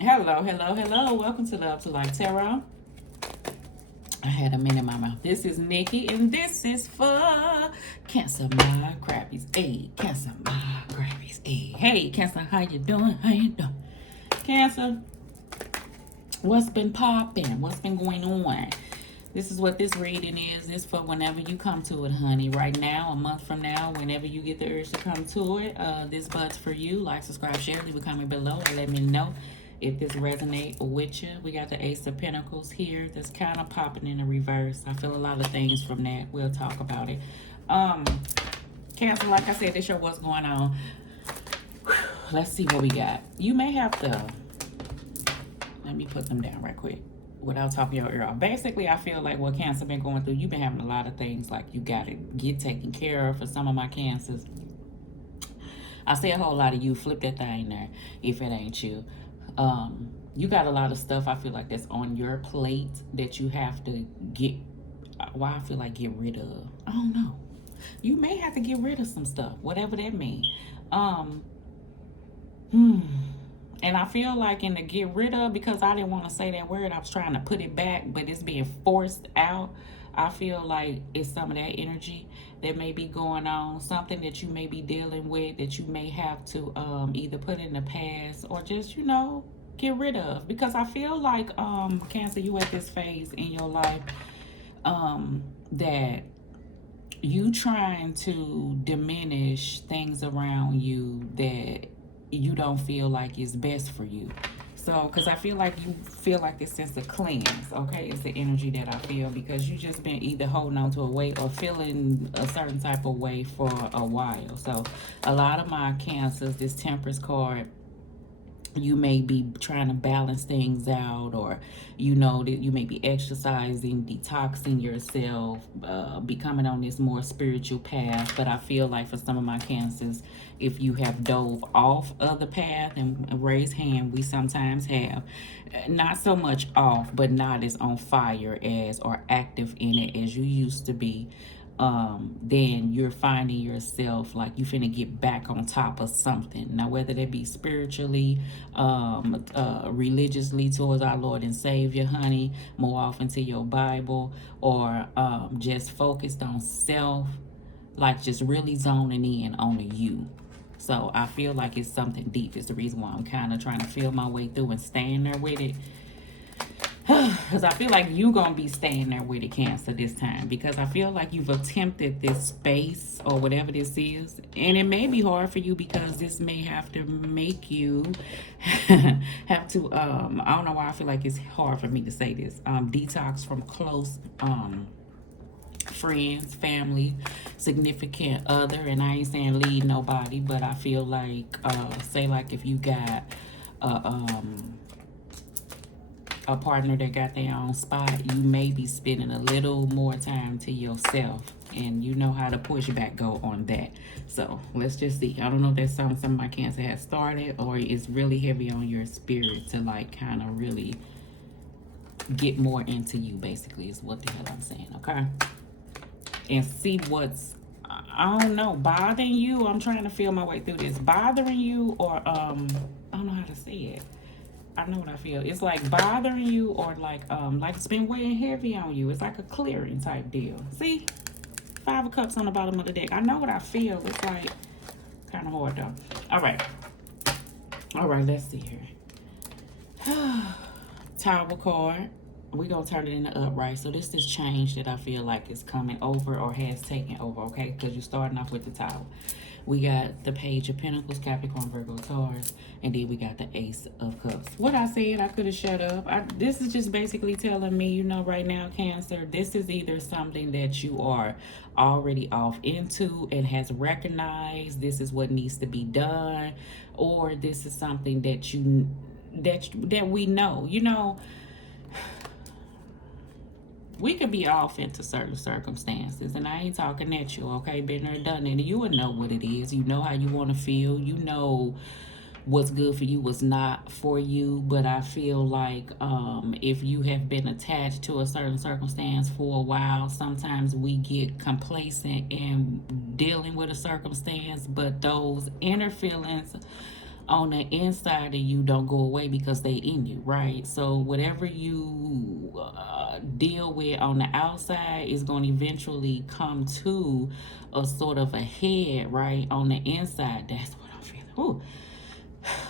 Hello, hello, hello. Welcome to Love to Life Tarot. I had a minute in my mouth. This is Nikki, and this is for Cancer My Crappies. Hey, Cancer My Crappies. Hey, Cancer, how you doing? How you doing? Cancer, what's been popping? What's been going on? This is what this reading is. This for whenever you come to it, honey. Right now, a month from now, whenever you get the urge to come to it, this bud's for you. Like, subscribe, share, leave a comment below, and let me know if this resonate with you. We got the Ace of Pentacles here. That's kind of popping in the reverse. I feel a lot of things from that. We'll talk about it. Um, Cancer, like I said, this show what's going on. Let's see what we got. You may have to. Let me put them down right quick without talking your ear off. Basically, I feel like what Cancer been going through, you've been having a lot of things like you got to get taken care of for some of my Cancers. I say a whole lot of you. Flip that thing there if it ain't you. You got a lot of stuff I feel like that's on your plate that you have to get. Why I feel like get rid of. I don't know. You may have to get rid of some stuff, whatever that means. Um, hmm. And I feel like in the get rid of, because I didn't want to say that word, I was trying to put it back, but it's being forced out. I feel like it's some of that energy that may be going on, something that you may be dealing with that you may have to either put in the past or just, get rid of. Because I feel like, Cancer, you at this phase in your life that you trying to diminish things around you that you don't feel like is best for you. So, because I feel like you feel like this sense of cleanse, okay? It's the energy that I feel because you just been either holding on to a weight or feeling a certain type of way for a while. So, a lot of my Cancers, this Temperance card, you may be trying to balance things out, or that you may be exercising, detoxing yourself, becoming on this more spiritual path. But I feel like for some of my Cancers, if you have dove off of the path, and raise hand, we sometimes have, not so much off, but not as on fire as or active in it as you used to be, then you're finding yourself like you finna get back on top of something. Now, whether that be spiritually, religiously towards our Lord and Savior, honey, more often to your Bible, or just focused on self, like just really zoning in on you. So I feel like it's something deep. It's the reason why I'm kind of trying to feel my way through and staying there with it. Because I feel like you gonna be staying there with the Cancer this time, because I feel like you've attempted this space or whatever this is, and it may be hard for you because this may have to make you have to I don't know why I feel like it's hard for me to say this, detox from close friends, family, significant other. And I ain't saying leave nobody, but I feel like say like if you got a partner that got their own spot, you may be spending a little more time to yourself, and you know how to push back go on that. So let's just see. I don't know if that's something some of my Cancer has started, or it's really heavy on your spirit to like kind of really get more into you, basically, is what the hell I'm saying. Okay, and see what's, I don't know, bothering you. I'm trying to feel my way through this. Bothering you, or I don't know how to say it. I know what I feel. It's like bothering you, or like it's been weighing heavy on you. It's like a clearing type deal. See? 5 of Cups on the bottom of the deck. I know what I feel. It's like kind of hard though. All right. All right, let's see here. Tower card. We're going to turn it into upright. So this is change that I feel like is coming over or has taken over, okay? Because you're starting off with the Tower. We got the Page of Pentacles, Capricorn, Virgo, Taurus, and then we got the Ace of Cups. What I said, I could have shut up. This is just basically telling me, right now, Cancer, this is either something that you are already off into and has recognized this is what needs to be done, or this is something that that we know. We could be off into certain circumstances, and I ain't talking at you, okay? Been there, done it. You would know what it is. You know how you want to feel. You know what's good for you, what's not for you. But I feel like if you have been attached to a certain circumstance for a while, sometimes we get complacent in dealing with a circumstance, but those inner feelings on the inside of you don't go away because they in you, right? So whatever you deal with on the outside is going to eventually come to a sort of a head, right? On the inside, that's what I'm feeling. Ooh.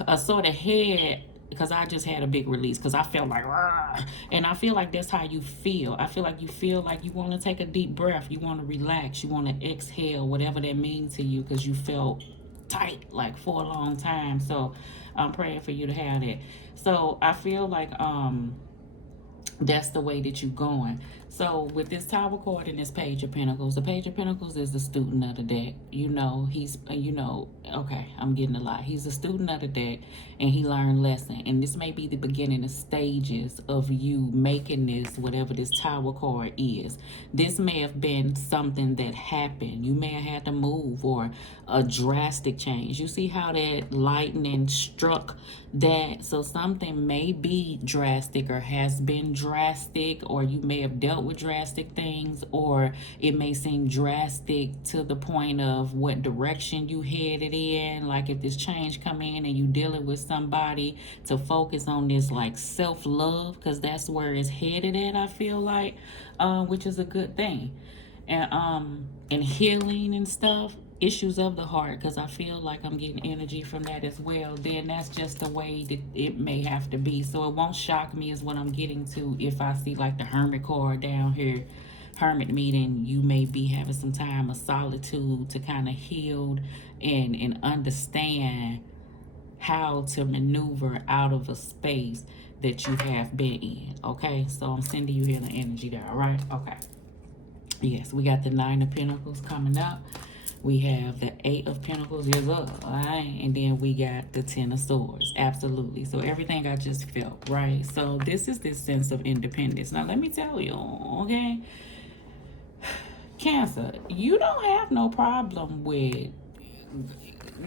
A sort of head, because I just had a big release because I felt like, "Rah." And I feel like that's how you feel. I feel like you want to take a deep breath, you want to relax, you want to exhale, whatever that means to you, because you felt tight like for a long time. So I'm praying for you to have that. So I feel like that's the way that you're going. So with this Tower card and this Page of Pentacles, the Page of Pentacles is the student of the deck. You know, he's, okay, I'm getting a lot. He's a student of the deck, and he learned lesson. And this may be the beginning of stages of you making this, whatever this Tower card is. This may have been something that happened. You may have had to move, or a drastic change. You see how that lightning struck that? So something may be drastic, or has been drastic, or you may have dealt with drastic things, or it may seem drastic to the point of what direction you headed in. Like if this change come in and you dealing with somebody, to focus on this like self-love, because that's where it's headed at, I feel like, which is a good thing. And healing and stuff, issues of the heart, because I feel like I'm getting energy from that as well. Then that's just the way that it may have to be. So it won't shock me, is what I'm getting to, if I see like the Hermit card down here. Hermit meaning you may be having some time of solitude to kind of heal and understand how to maneuver out of a space that you have been in. Okay, so I'm sending you healing energy there. All right, okay. Yes, we got the Nine of Pentacles coming up. We have the Eight of Pentacles is up, all right? And then we got the Ten of Swords, absolutely. So everything I just felt, right? So this is this sense of independence. Now, let me tell you, okay? Cancer, you don't have no problem with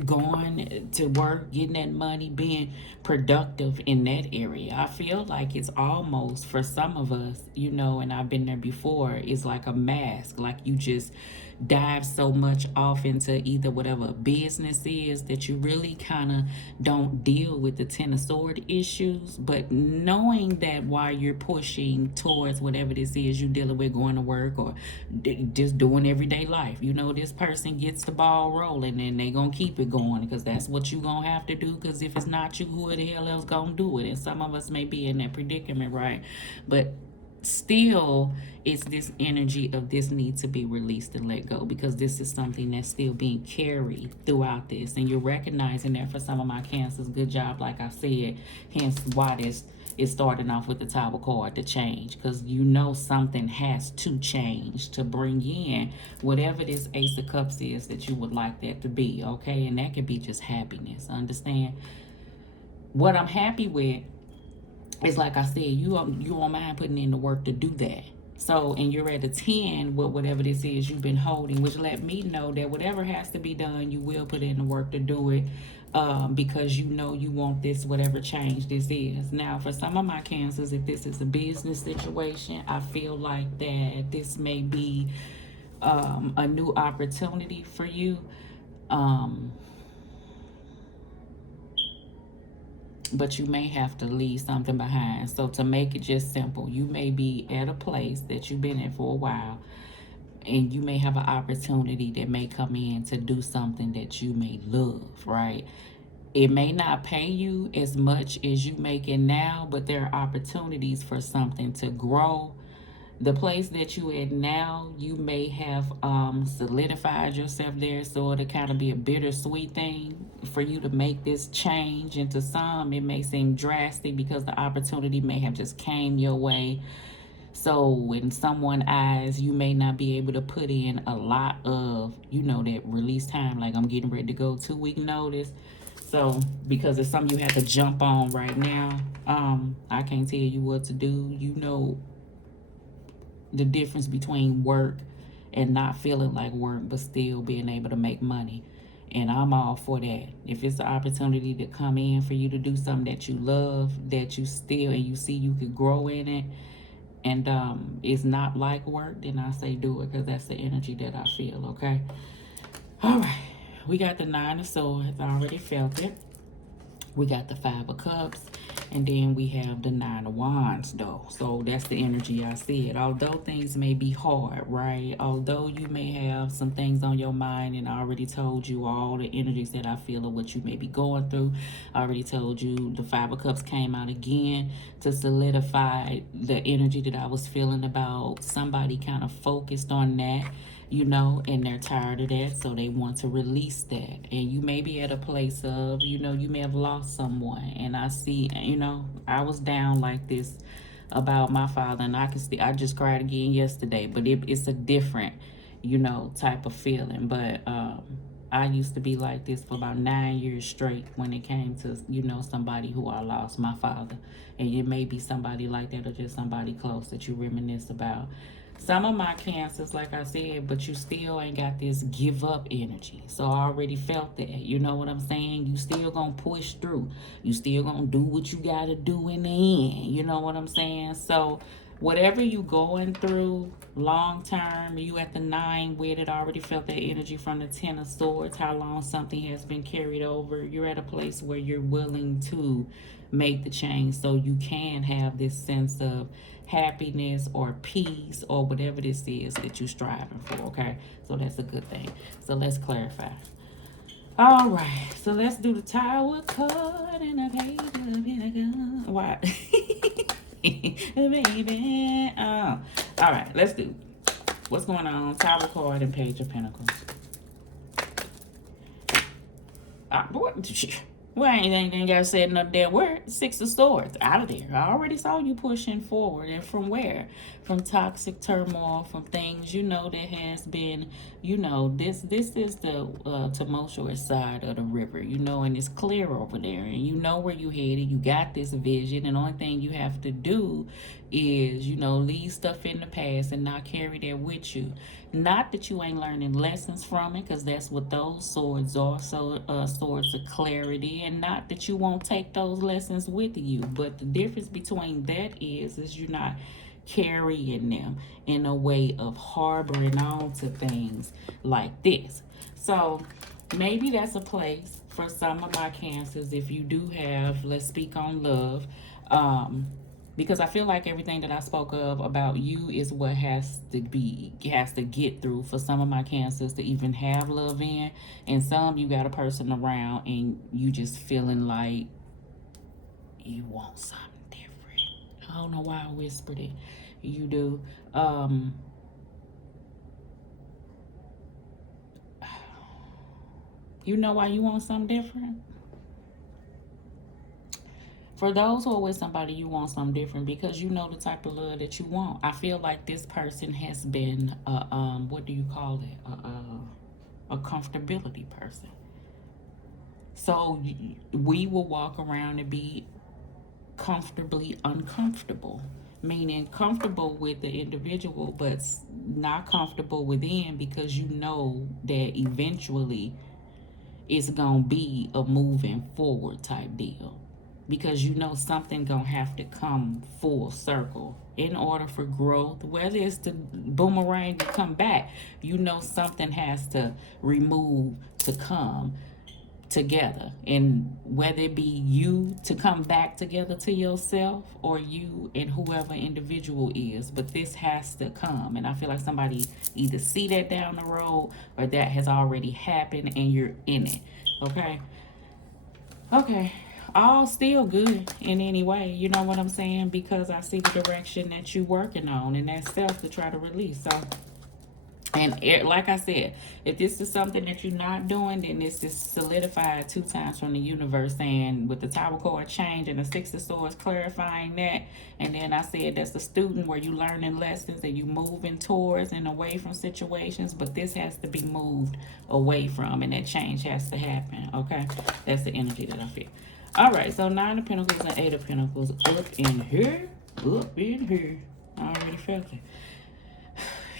going to work, getting that money, being productive in that area. I feel like it's almost, for some of us, and I've been there before, it's like a mask. Like you just dive so much off into either whatever business is that you really kind of don't deal with the Ten of Sword issues. But knowing that while you're pushing towards whatever this is you're dealing with, going to work or just doing everyday life, this person gets the ball rolling, and they gonna keep it going, because that's what you gonna have to do, because if it's not you, who the hell else gonna do it? And some of us may be in that predicament, right? But still, it's this energy of this need to be released and let go, because this is something that's still being carried throughout this, and you're recognizing that for some of my Cancers. Good job, like I said. Hence why this is starting off with the Tower card, to change, because something has to change to bring in whatever this Ace of Cups is that you would like that to be. Okay, and that could be just happiness. Understand? What I'm happy with, it's like I said, you don't mind putting in the work to do that. So, and you're at a 10 with whatever this is you've been holding, which let me know that whatever has to be done, you will put in the work to do it, because you want this, whatever change this is. Now, for some of my Cancers, if this is a business situation, I feel like that this may be a new opportunity for you. But you may have to leave something behind. So to make it just simple, you may be at a place that you've been in for a while, and you may have an opportunity that may come in to do something that you may love, right? It may not pay you as much as you making now, but there are opportunities for something to grow. The place that you at now, you may have solidified yourself there, so it'll kind of be a bittersweet thing for you to make this change. And to some, it may seem drastic because the opportunity may have just came your way. So in someone's eyes, you may not be able to put in a lot of, that release time. Like, I'm getting ready to go 2-week notice. So because it's something you have to jump on right now, I can't tell you what to do. The difference between work and not feeling like work, but still being able to make money. And I'm all for that. If it's an opportunity to come in for you to do something that you love, that you still, and you see you could grow in it, and it's not like work, then I say do it, because that's the energy that I feel. Okay. All right. We got the Nine of Swords. I already felt it. We got the Five of Cups, and then we have the Nine of Wands, though. So that's the energy I said. Although things may be hard, right? Although you may have some things on your mind, and I already told you all the energies that I feel of what you may be going through. I already told you the Five of Cups came out again to solidify the energy that I was feeling about somebody kind of focused on that, you know, and they're tired of that, so they want to release that. And you may be at a place of, you know, you may have lost someone, and I see, you know, I was down like this about my father, and I just cried again yesterday, but it's a different, you know, type of feeling. But I used to be like this for about 9 years straight when it came to, you know, somebody who I lost, my father. And it may be somebody like that, or just somebody close that you reminisce about. Some of my Cancers, like I said, but you still ain't got this give up energy. So I already felt that. You know what I'm saying? You still gonna push through. You still gonna do what you gotta do in the end. You know what I'm saying? So whatever you going through long term, you at the 9 with it. I already felt that energy from the 10 of Swords, how long something has been carried over. You're at a place where you're willing to make the change, so you can have this sense of happiness or peace or whatever this is that you're striving for. Okay, so that's a good thing. So let's clarify. All right, so let's do the Tower card and a page of Pentacles. Why? Baby. All right, let's do what's going on. Tower card and Page of Pentacles. Well, I ain't got to say another damn word. Six of Swords, out of there. I already saw you pushing forward. And from where? From toxic turmoil, from things, you know, that has been, you know, this is the tumultuous side of the river, you know, and it's clear over there. And you know where you headed. You got this vision. And the only thing you have to do is, you know, leave stuff in the past and not carry that with you. Not that you ain't learning lessons from it, because that's what those swords are. So swords of clarity. And not that you won't take those lessons with you, but the difference between that is you're not carrying them in a way of harboring on to things like this. So maybe that's a place for some of my Cancers. If you do have, let's speak on love, because I feel like everything that I spoke of about you is what has to get through for some of my Cancers to even have love in. And some, you got a person around and you just feeling like you want something different. I don't know why I whispered it. You do. You know why you want something different? For those who are with somebody, you want something different because you know the type of love that you want. I feel like this person has been, what do you call it? A comfortability person. So we will walk around and be comfortably uncomfortable, meaning comfortable with the individual, but not comfortable within, because you know that eventually it's gonna be a moving forward type deal. Because you know something gonna have to come full circle in order for growth. Whether it's the boomerang to come back, you know something has to remove to come together. And whether it be you to come back together to yourself, or you and whoever individual is, but this has to come. And I feel like somebody either see that down the road, or that has already happened and you're in it. Okay, all still good in any way, you know what I'm saying? Because I see the direction that you working on, and that's self to try to release. So, and like I said, if this is something that you're not doing, then this is solidified 2 times from the universe. And with the Tower card change and the Six of Swords clarifying that. And then I said that's the student where you learning lessons and you moving towards and away from situations. But this has to be moved away from, and that change has to happen. Okay, that's the energy that I feel. All right, so 9 of Pentacles and 8 of Pentacles up in here. I already felt it.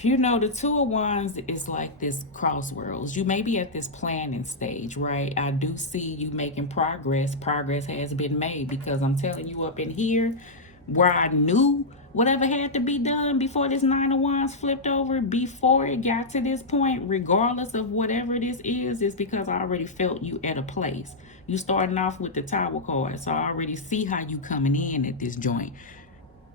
You know, the Two of Wands is like this crossroads. You may be at this planning stage, right? I do see you making progress. Progress has been made, because I'm telling you up in here where I knew whatever had to be done before this 9 of Wands flipped over, before it got to this point, regardless of whatever this is because I already felt you at a place. You starting off with the Tower card, so I already see how you coming in at this joint.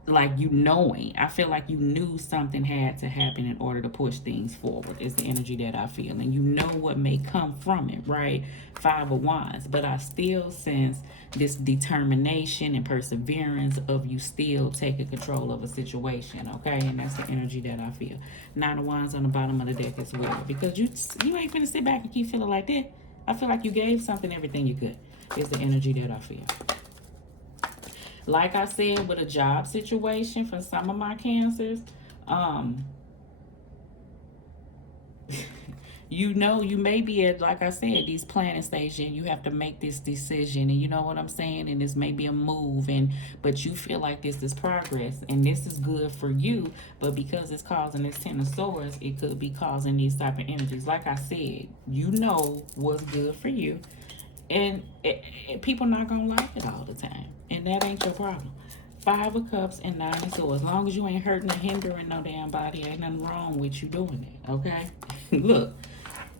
Like, you knowing. I feel like you knew something had to happen in order to push things forward. Is the energy that I feel. And you know what may come from it, right? 5 of Wands. But I still sense this determination and perseverance of you still taking control of a situation, okay? And that's the energy that I feel. 9 of Wands on the bottom of the deck as well. Because you ain't finna sit back and keep feeling like that. I feel like you gave something everything you could. Is the energy that I feel. Like I said, with a job situation for some of my Cancers, you know, you may be at, like I said, these planning stages, and you have to make this decision, and you know what I'm saying, and this may be a move, but you feel like this is progress, and this is good for you, but because it's causing this 10 of Swords, it could be causing these type of energies. Like I said, you know what's good for you. And people not going to like it all the time. And that ain't your problem. 5 of Cups and 9 of Swords. As long as you ain't hurting or hindering no damn body, ain't nothing wrong with you doing it, okay? Look,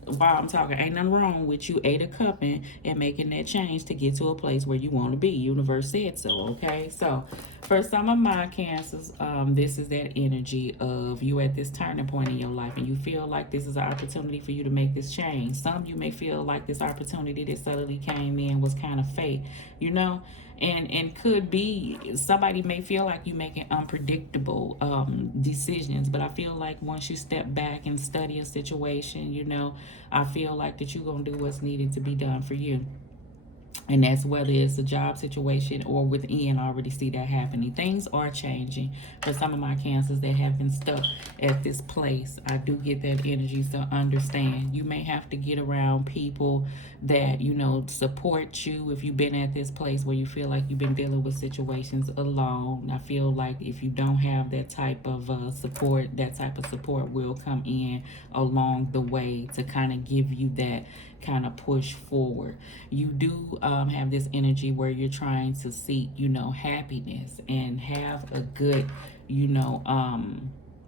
while I'm talking, ain't nothing wrong with you 8 of Cupping and making that change to get to a place where you want to be. Universe said so, okay? So, for some of my Cancers, this is that energy of you at this turning point in your life, and you feel like this is an opportunity for you to make this change. Some you may feel like this opportunity that suddenly came in was kind of fate, you know? And could be somebody may feel like you making unpredictable decisions, but I feel like once you step back and study a situation, you know, I feel like that you're gonna do what's needed to be done for you. And that's whether it's a job situation or within. I already see that happening. Things are changing for some of my Cancers that have been stuck at this place. I do get that energy, so understand. You may have to get around people that, you know, support you if you've been at this place where you feel like you've been dealing with situations alone. I feel like if you don't have that type of support, that type of support will come in along the way to kind of give you that kind of push forward. You do have this energy where you're trying to seek, you know, happiness and have a good, you know,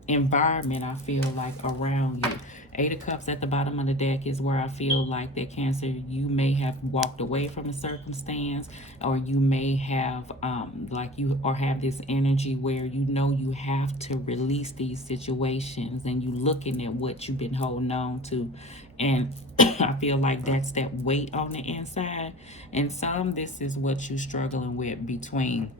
environment, I feel like, around you. 8 of Cups at the bottom of the deck is where I feel like that Cancer, you may have walked away from a circumstance, or you may have have this energy where you know you have to release these situations, and you looking at what you've been holding on to, and I feel like that's that weight on the inside. And this is what you're struggling with between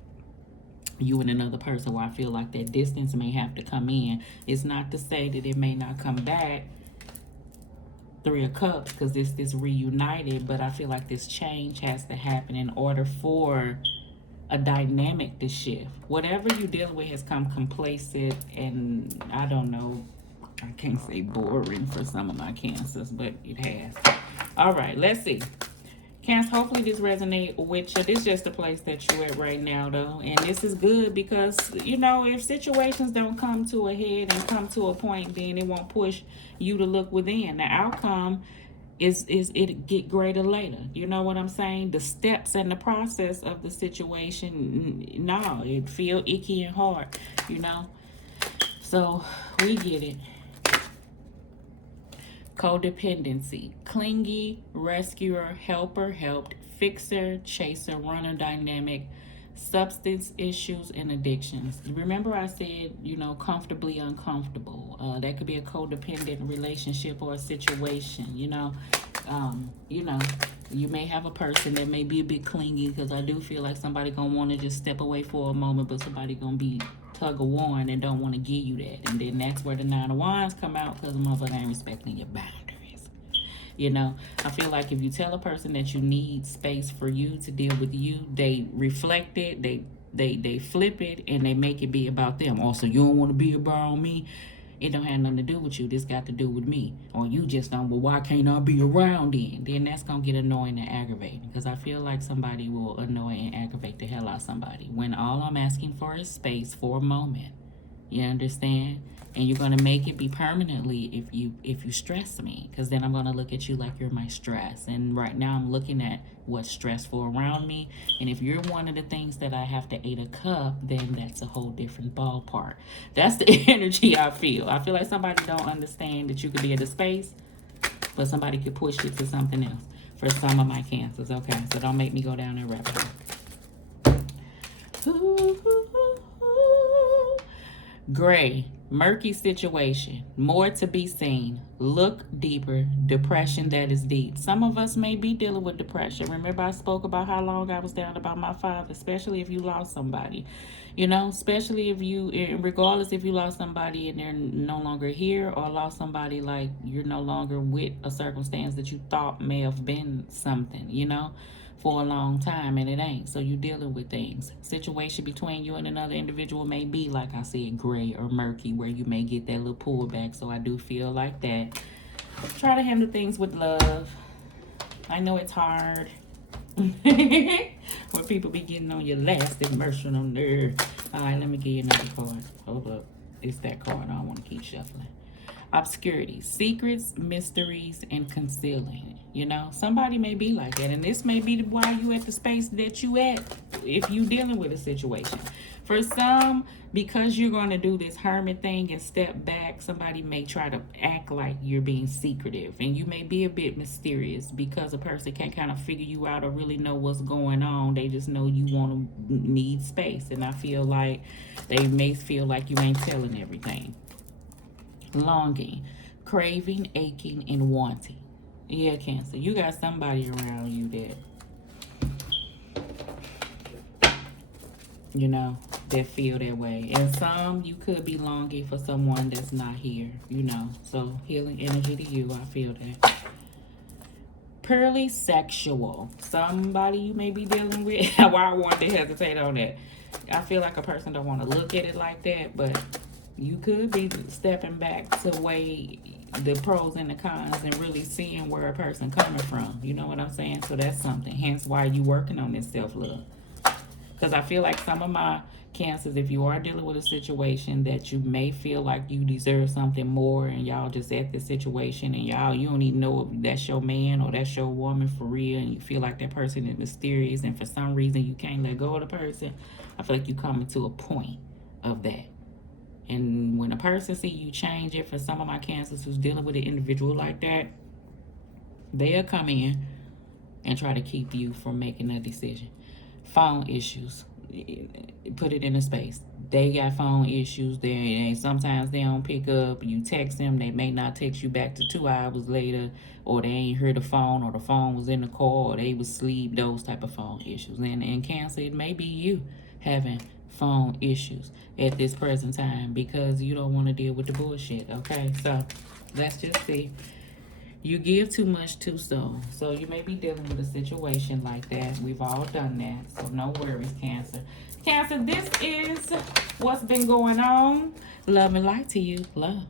you and another person, where I feel like that distance may have to come in. It's not to say that it may not come back. 3 of Cups, because this reunited, but I feel like this change has to happen in order for a dynamic to shift. Whatever you're dealing with has come complacent, and I don't know, I can't say boring for some of my Cancers, but it has. All right, let's see. Cancer, hopefully this resonates with you. This is just the place that you're at right now, though. And this is good because, you know, if situations don't come to a head and come to a point, then it won't push you to look within. The outcome is it get greater later. You know what I'm saying? The steps and the process of the situation, no, it feel icky and hard, you know? So, we get it. Codependency, clingy, rescuer, helper, helped, fixer, chaser, runner dynamic, substance issues, and addictions. Remember I said, you know, comfortably uncomfortable. That could be a codependent relationship or a situation, you know. You may have a person that may be a bit clingy, because I do feel like somebody gonna want to just step away for a moment, but somebody gonna be tug of war and don't want to give you that. And then that's where the 9 of Wands come out, because the motherfucker ain't respecting your boundaries. You know, I feel like if you tell a person that you need space for you to deal with you, they reflect it, they flip it, and they make it be about them. Also, you don't want to be around me. It don't have nothing to do with you. This got to do with me. Or you just don't, well, why can't I be around then? Then that's going to get annoying and aggravating. Because I feel like somebody will annoy and aggravate the hell out of somebody. When all I'm asking for is space for a moment. You understand? And you're going to make it be permanently if you stress me. Because then I'm going to look at you like you're my stress. And right now I'm looking at what's stressful around me. And if you're one of the things that I have to 8 of Cups, then that's a whole different ballpark. That's the energy I feel. I feel like somebody don't understand that you could be at a space, but somebody could push it to something else. for some of my Cancers, okay? So don't make me go down that rabbit hole. Gray, murky situation, more to be seen, look deeper, depression that is deep. Some of us may be dealing with depression. Remember I spoke about how long I was down about my father, especially if you lost somebody. You know, especially if you, regardless if you lost somebody and they're no longer here, or lost somebody like you're no longer with a circumstance that you thought may have been something, you know, for a long time, and it ain't. So you dealing with things. Situation between you and another individual may be, like I said, gray or murky, where you may get that little pullback. So I do feel like that. Try to handle things with love. I know it's hard. When people be getting on your last emotional nerve. All right, let me give you another card. Hold up. It's that card. I don't want to keep shuffling. Obscurity, secrets, mysteries, and concealing. You know, somebody may be like that, and this may be why you at the space that you at if you dealing with a situation. For some, because you're going to do this hermit thing and step back, somebody may try to act like you're being secretive, and you may be a bit mysterious because a person can't kind of figure you out or really know what's going on. They just know you want to need space, and I feel like they may feel like you ain't telling everything. Longing, craving, aching, and wanting. Yeah, Cancer, you got somebody around you that, you know, that feel that way. And some, you could be longing for someone that's not here, you know. So healing energy to you, I feel that. Purely sexual. Somebody you may be dealing with. Why I wanted to hesitate on that. I feel like a person don't want to look at it like that, but you could be stepping back to weigh the pros and the cons and really seeing where a person coming from. You know what I'm saying? So that's something. Hence why you working on this self-love. Because I feel like some of my Cancers, if you are dealing with a situation that you may feel like you deserve something more, and y'all just at this situation, and you don't even know if that's your man or that's your woman for real, and you feel like that person is mysterious, and for some reason you can't let go of the person, I feel like you coming to a point of that. And when a person see you change it, for some of my Cancers who's dealing with an individual like that, they'll come in and try to keep you from making a decision. Phone issues. Put it in a space. They got phone issues. Sometimes they don't pick up. You text them, they may not text you back to 2 hours later, or they ain't heard the phone, or the phone was in the car, or they was asleep. Those type of phone issues. And in Cancer, it may be you having phone issues at this present time because you don't want to deal with the bullshit. Okay, so let's just see. You give too much too soon. So you may be dealing with a situation like that. We've all done that. So no worries, Cancer. Cancer, this is what's been going on. Love and light to you. Love.